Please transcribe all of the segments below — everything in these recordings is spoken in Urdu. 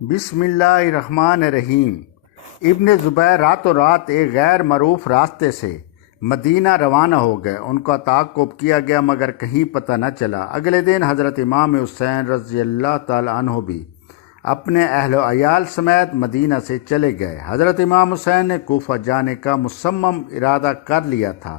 بسم اللہ الرحمن الرحیم۔ ابن زبیر راتوں رات ایک غیر معروف راستے سے مدینہ روانہ ہو گئے۔ ان کا تعاقب کیا گیا مگر کہیں پتہ نہ چلا۔ اگلے دن حضرت امام حسین رضی اللہ تعالی عنہ بھی اپنے اہل و عیال سمیت مدینہ سے چلے گئے۔ حضرت امام حسین نے کوفہ جانے کا مصمم ارادہ کر لیا تھا۔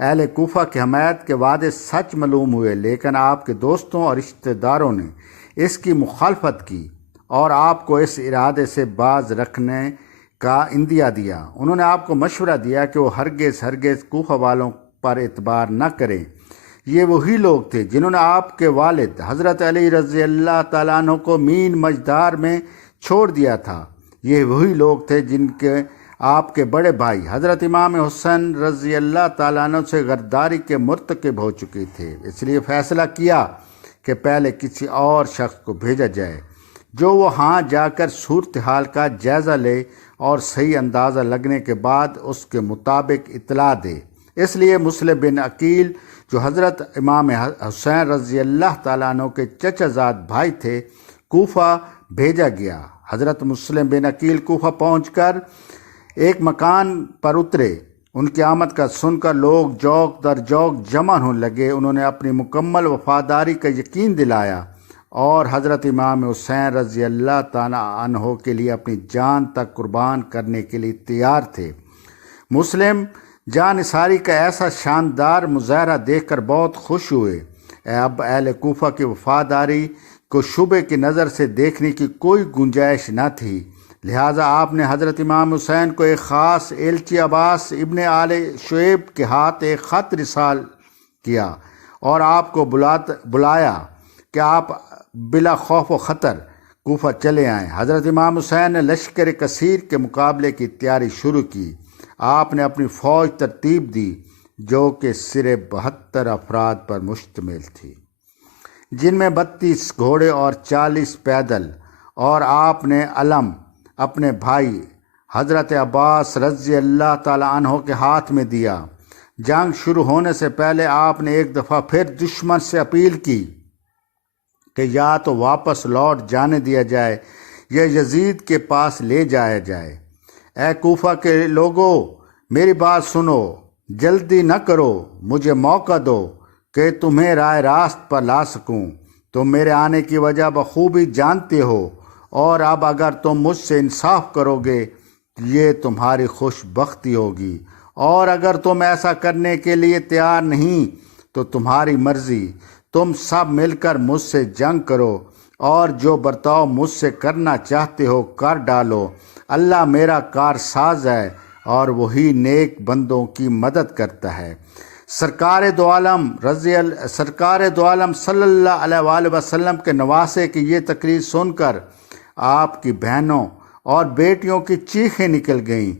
اہل کوفہ کی حمایت کے وعدے سچ معلوم ہوئے، لیکن آپ کے دوستوں اور رشتہ داروں نے اس کی مخالفت کی اور آپ کو اس ارادے سے باز رکھنے کا عندیہ دیا۔ انہوں نے آپ کو مشورہ دیا کہ وہ ہرگز کوفہ والوں پر اعتبار نہ کریں۔ یہ وہی لوگ تھے جنہوں نے آپ کے والد حضرت علی رضی اللہ تعالیٰ عنہ کو مین مجدار میں چھوڑ دیا تھا۔ یہ وہی لوگ تھے جن کے آپ کے بڑے بھائی حضرت امام حسین رضی اللہ تعالیٰ عنہ سے غداری کے مرتکب ہو چکے تھے۔ اس لیے فیصلہ کیا کہ پہلے کسی اور شخص کو بھیجا جائے جو وہاں جا کر صورتحال کا جائزہ لے اور صحیح اندازہ لگنے کے بعد اس کے مطابق اطلاع دے۔ اس لیے مسلم بن عقیل جو حضرت امام حسین رضی اللہ تعالیٰ عنہ کے چچا زاد بھائی تھے، کوفہ بھیجا گیا۔ حضرت مسلم بن عقیل کوفہ پہنچ کر ایک مکان پر اترے۔ ان کی آمد کا سن کر لوگ جوق در جوق جمع ہونے لگے۔ انہوں نے اپنی مکمل وفاداری کا یقین دلایا اور حضرت امام حسین رضی اللہ تعالیٰ عنہ کے لیے اپنی جان تک قربان کرنے کے لیے تیار تھے۔ مسلم جان نثاری کا ایسا شاندار مظاہرہ دیکھ کر بہت خوش ہوئے۔ اب اہل کوفہ کی وفاداری کو شبے کی نظر سے دیکھنے کی کوئی گنجائش نہ تھی، لہٰذا آپ نے حضرت امام حسین کو ایک خاص ایلچی عباس ابن آل شعیب کے ہاتھ ایک خط رسال کیا اور آپ کو بلایا کہ آپ بلا خوف و خطر کوفہ چلے آئیں۔ حضرت امام حسین نے لشکر کثیر کے مقابلے کی تیاری شروع کی۔ آپ نے اپنی فوج ترتیب دی جو کہ صرف 72 افراد پر مشتمل تھی، جن میں 32 گھوڑے اور 40 پیدل، اور آپ نے علم اپنے بھائی حضرت عباس رضی اللہ تعالیٰ عنہ کے ہاتھ میں دیا۔ جنگ شروع ہونے سے پہلے آپ نے ایک دفعہ پھر دشمن سے اپیل کی کہ یا تو واپس لوٹ جانے دیا جائے یا یزید کے پاس لے جایا جائے۔ اے کوفہ کے لوگو، میری بات سنو، جلدی نہ کرو، مجھے موقع دو کہ تمہیں راہ راست پر لا سکوں۔ تم میرے آنے کی وجہ بخوبی جانتے ہو، اور اب اگر تم مجھ سے انصاف کرو گے یہ تمہاری خوش بختی ہوگی، اور اگر تم ایسا کرنے کے لیے تیار نہیں تو تمہاری مرضی، تم سب مل کر مجھ سے جنگ کرو اور جو برتاؤ مجھ سے کرنا چاہتے ہو کر ڈالو۔ اللہ میرا کارساز ہے اور وہی نیک بندوں کی مدد کرتا ہے۔ سرکار دو عالم صلی اللہ علیہ وآلہ وسلم کے نواسے کی یہ تقریر سن کر آپ کی بہنوں اور بیٹیوں کی چیخیں نکل گئیں۔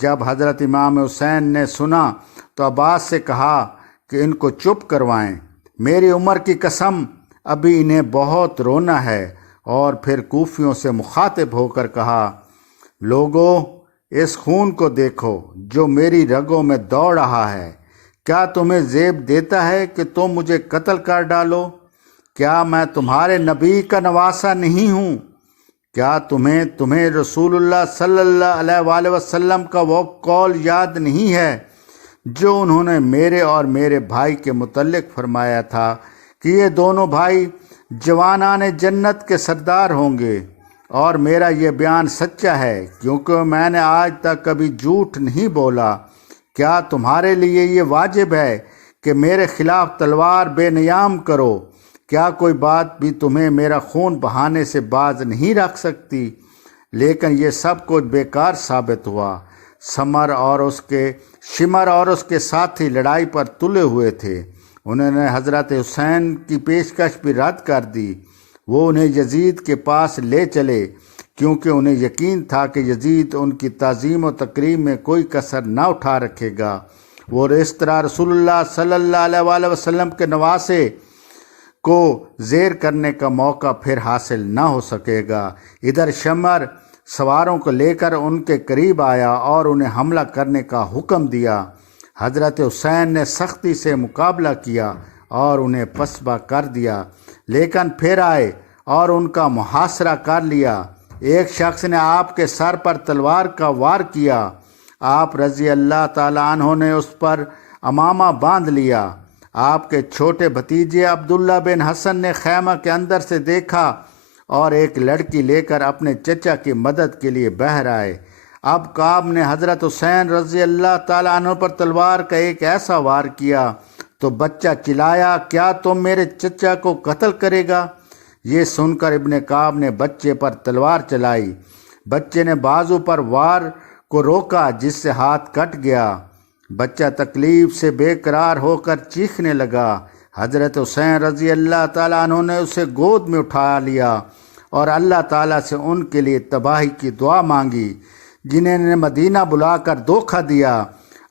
جب حضرت امام حسین نے سنا تو عباس سے کہا کہ ان کو چپ کروائیں، میری عمر کی قسم ابھی انہیں بہت رونا ہے، اور پھر کوفیوں سے مخاطب ہو کر کہا، لوگو، اس خون کو دیکھو جو میری رگوں میں دوڑ رہا ہے۔ کیا تمہیں زیب دیتا ہے کہ تم مجھے قتل کر ڈالو؟ کیا میں تمہارے نبی کا نواسہ نہیں ہوں؟ کیا تمہیں رسول اللہ صلی اللہ علیہ وآلہ وسلم کا وہ قول یاد نہیں ہے جو انہوں نے میرے اور میرے بھائی کے متعلق فرمایا تھا کہ یہ دونوں بھائی جوانان جنت کے سردار ہوں گے؟ اور میرا یہ بیان سچا ہے کیونکہ میں نے آج تک کبھی جھوٹ نہیں بولا۔ کیا تمہارے لیے یہ واجب ہے کہ میرے خلاف تلوار بے نیام کرو؟ کیا کوئی بات بھی تمہیں میرا خون بہانے سے باز نہیں رکھ سکتی؟ لیکن یہ سب کچھ بیکار ثابت ہوا۔ شمر اور اس کے ساتھی لڑائی پر تلے ہوئے تھے۔ انہوں نے حضرت حسین کی پیشکش بھی رد کر دی۔ وہ انہیں یزید کے پاس لے چلے کیونکہ انہیں یقین تھا کہ یزید ان کی تعظیم و تکریم میں کوئی کسر نہ اٹھا رکھے گا۔ وہ اس طرح رسول اللہ صلی اللہ علیہ وآلہ وسلم کے نواسے کو زیر کرنے کا موقع پھر حاصل نہ ہو سکے گا۔ ادھر شمر سواروں کو لے کر ان کے قریب آیا اور انہیں حملہ کرنے کا حکم دیا۔ حضرت حسین نے سختی سے مقابلہ کیا اور انہیں پسپا کر دیا، لیکن پھر آئے اور ان کا محاصرہ کر لیا۔ ایک شخص نے آپ کے سر پر تلوار کا وار کیا، آپ رضی اللہ تعالیٰ عنہ نے اس پر امامہ باندھ لیا۔ آپ کے چھوٹے بھتیجے عبداللہ بن حسن نے خیمہ کے اندر سے دیکھا اور ایک لڑکی لے کر اپنے چچا کی مدد کے لیے باہر آئے۔ اب کعب نے حضرت حسین رضی اللہ تعالیٰ عنہ پر تلوار کا ایک ایسا وار کیا تو بچہ چلایا، کیا تم میرے چچا کو قتل کرے گا؟ یہ سن کر ابن کعب نے بچے پر تلوار چلائی۔ بچے نے بازو پر وار کو روکا جس سے ہاتھ کٹ گیا۔ بچہ تکلیف سے بے قرار ہو کر چیخنے لگا۔ حضرت حسین رضی اللہ تعالیٰ عنہ نے اسے گود میں اٹھا لیا اور اللہ تعالیٰ سے ان کے لیے تباہی کی دعا مانگی جنہیں نے مدینہ بلا کر دھوکہ دیا۔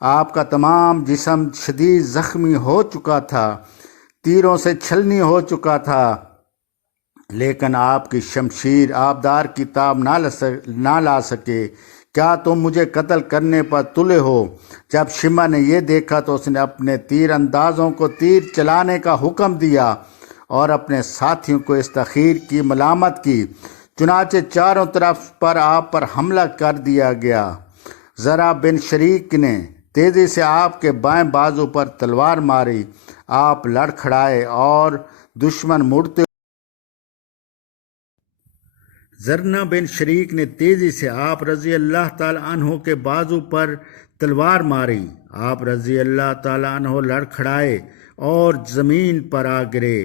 آپ کا تمام جسم شدید زخمی ہو چکا تھا، تیروں سے چھلنی ہو چکا تھا، لیکن آپ کی شمشیر آبدار کی تاب نہ لا سکے۔ کیا تم مجھے قتل کرنے پر تلے ہو؟ جب شمع نے یہ دیکھا تو اس نے اپنے تیر اندازوں کو تیر چلانے کا حکم دیا اور اپنے ساتھیوں کو اس تاخیر کی ملامت کی۔ چنانچہ چاروں طرف پر آپ پر حملہ کر دیا گیا۔ زرع بن شریک نے تیزی سے آپ کے بائیں بازو پر تلوار ماری۔ آپ لڑکھڑائے اور دشمن مڑتے زرنا بن شریک نے تیزی سے آپ رضی اللہ تعالیٰ عنہ کے بازو پر تلوار ماری۔ آپ رضی اللہ تعالیٰ عنہ لڑکھڑائے اور زمین پر آ گرے۔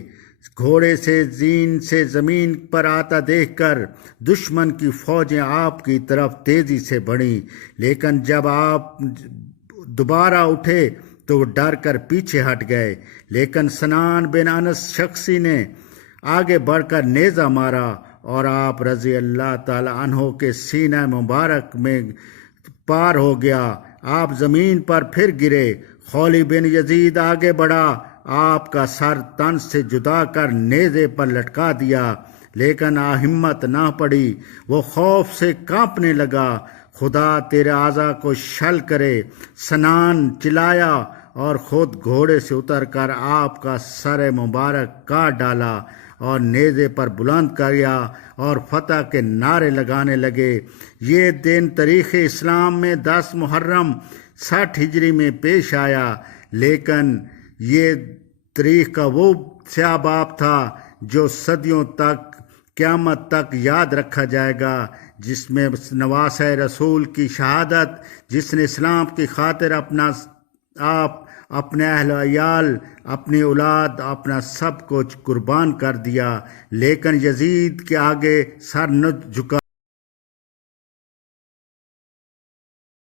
گھوڑے سے زمین پر آتا دیکھ کر دشمن کی فوجیں آپ کی طرف تیزی سے بڑھیں، لیکن جب آپ دوبارہ اٹھے تو وہ ڈر کر پیچھے ہٹ گئے۔ لیکن سنان بن انس شخصی نے آگے بڑھ کر نیزہ مارا اور آپ رضی اللہ تعالی عنہ کے سینہ مبارک میں پار ہو گیا۔ آپ زمین پر پھر گرے۔ خولی بن یزید آگے بڑھا، آپ کا سر تن سے جدا کر نیزے پر لٹکا دیا، لیکن ہمت نہ پڑی۔ وہ خوف سے کانپنے لگا۔ خدا تیرے اعضا کو شل کرے۔ سنان چلایا اور خود گھوڑے سے اتر کر آپ کا سر مبارک کاٹ ڈالا اور نیزے پر بلند کیا اور فتح کے نعرے لگانے لگے۔ یہ دن تاریخ اسلام میں 10 محرم 60 ہجری میں پیش آیا، لیکن یہ تاریخ کا وہ سیاہ باب تھا جو صدیوں تک قیامت تک یاد رکھا جائے گا، جس میں نواسہ رسول کی شہادت، جس نے اسلام کی خاطر اپنا آپ، اپنے اہل عیال، اپنی اولاد، اپنا سب کچھ قربان کر دیا، لیکن یزید کے آگے سر نہ جھکا۔